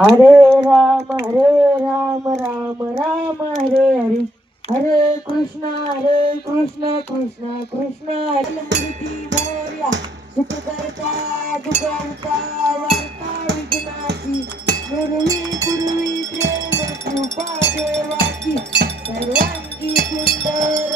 हरे राम हरे राम राम राम हरे हरे. हरे कृष्ण हरे कृष्ण कृष्ण कृष्ण. हरे मूर्ती मोर्या. सुख करता दुखहर्ता वार्ता विघ्नाची. पूर्वी पूर्वी प्रेम कृपा देवाची. सर्वांगी सुंदर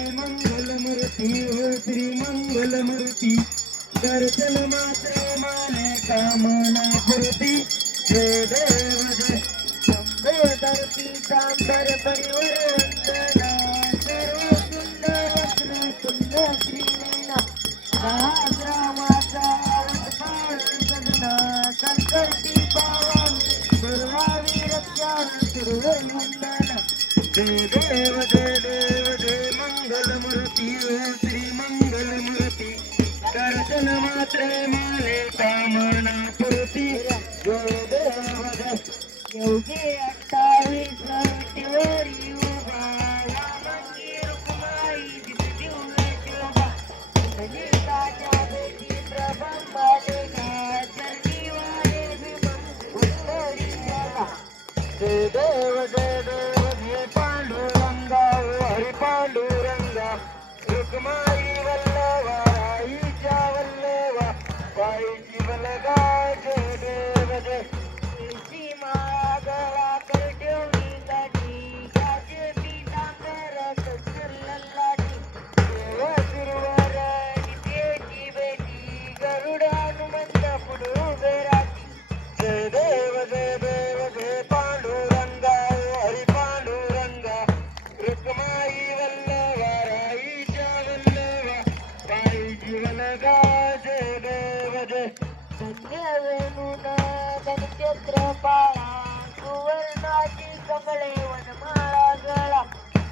मंगल श्री मंगल मूर्ती दर्शन मात्र माने कामना कृती जय देव जय शंभो धरती चांबर परिवर सर्व सुंदर वस्त्र सुंदर श्रीनयना रामाचा पावन रक्षा सुरवंदना जय देव जय देव दर्शन मात्र माने कामना पूर्ती जय देव अठ्ठावीस विटीवरी उभा वामंगी रुक्माई दिव्य बेटी उत्तरी जगा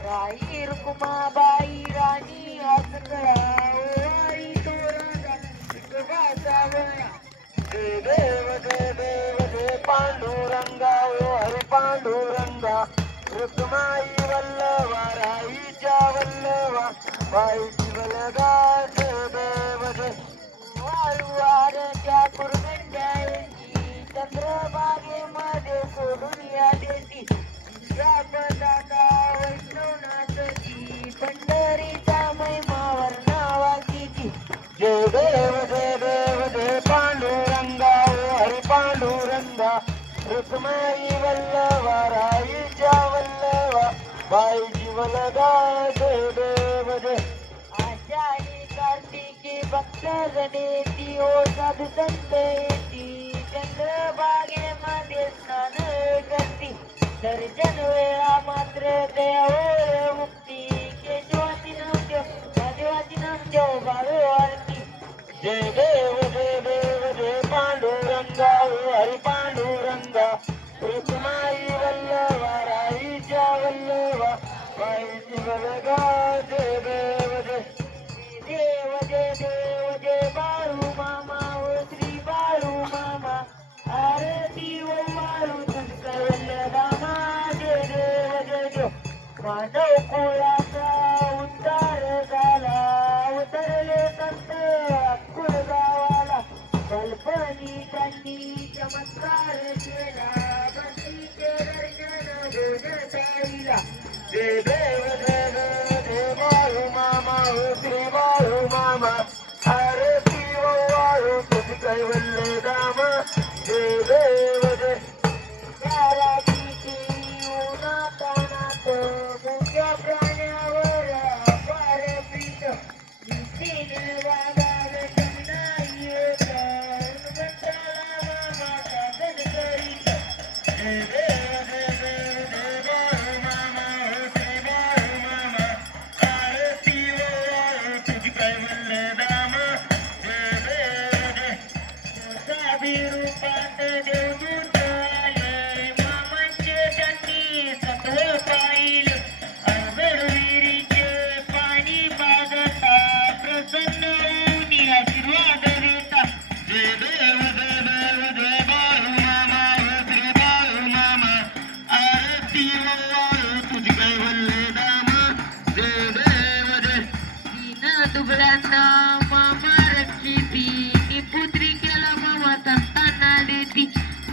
राई रुक्माबाई राणी आसगळा तो तोरणा विठोबाचा गळा दे देव जय देव जय पांडुरंगा ओ हरी पांडुरंगा रुक्माई वल्लवा राईच्या वल्लवा पायीची वलगा जय देव जय वाळूवारच्या कुरगंड्याची चंद्रभागेमध्ये सोडून या देती माई वल्लवा राईच्या वल्लवा बाई जीवलगा जय देव जय आषाढी कार्तिकी भक्त गणेती ओ साधू संत येती चंद्रभागेमध्ये स्नान करती. दर्शन वेळा मात्र देव मुक्ती. केशवाची नामदेव महादेवाची नामदेव भावे वारती. जय देव जय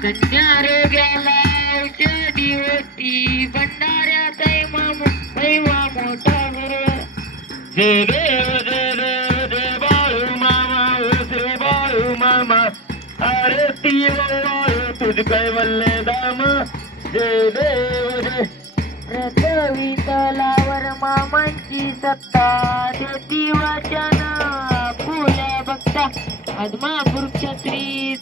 कन्या रोग्याला औषधी होती मामा तैमा मोठा गुरु जय देव देव बाळू मामा श्री बाळू मामा. आरती वाळू तुझ कैवल्य धाम जय देव जय पृथ्वी तलावर मामांची सत्ता देती वाचन फुल्या बघता. आदमापूर क्षत्री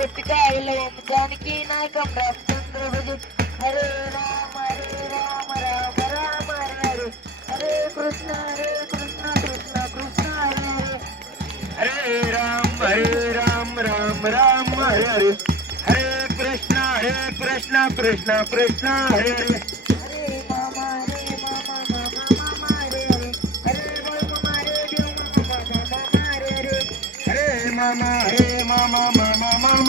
माधव पट्टिकायलवम जानकी नायकम रामचंद्र भजे हरे राम हरे राम राम राम हरे हरे हरे कृष्ण हरे कृष्ण कृष्ण कृष्ण हरे हरे हरे राम हरे राम राम राम हरे हरे हरे कृष्ण हरे कृष्ण कृष्ण कृष्ण हरे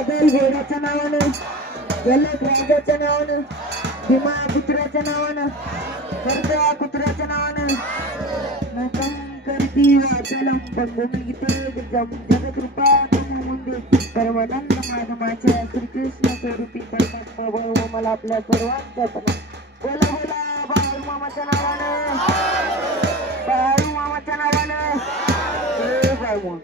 बादल घोड्याच्या नावानं जलद राजाच्या नावानं भीमा पुत्राच्या नावानं कर्जा पुत्राच्या नावानं नकं करती वाचलम बंधुमिगीते जम जगकृपा मुंदे परमानंद माधमाच्या श्रीकृष्ण स्वरूपी परमात्मा भाऊ मला आपल्या सर्वांचा बोला बोला बाळू मामाच्या नावानं बाळू मामाच्या नावानं बाळू